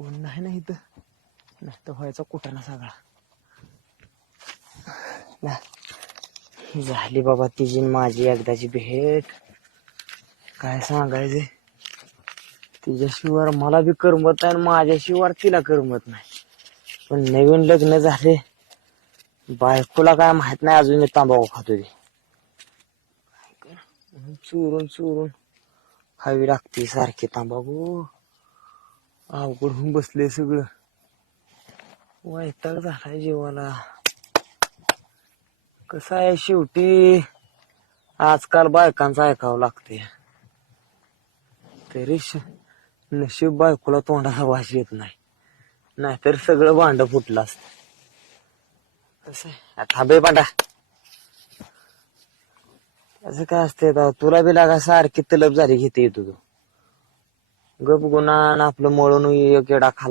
कोण नाही ना इथं, नाही तर व्हायचा कुटाणा सगळा. झाली बाबा तिची माझी एकदाची भेट. काय सांगायचे, तिच्याशिवाय मला बी करमत नाही, माझ्याशिवाय तिला करमत नाही. पण नवीन लग्न झाले, बायकोला काय माहित नाही अजून मी तांबाखू खातोय. चोरून चोरून खावी लागते सारखे तांबाखू. अवघड होऊन बसले सगळं, वैताग झालाय जीवाला. कसं आहे शेवटी आजकाल बायकांचं ऐकावं लागते. तरी नशीब बायकोला तोंडाला वास येत नाही, नाहीतर सगळं भांड फुटलं असत. कसं आहे थांबे पांडा, असं काय असते तुला बी लागा सारखी तलब झाली घेते येतो तू. गप गुन्हा आपलं मळून एक येडा खाला.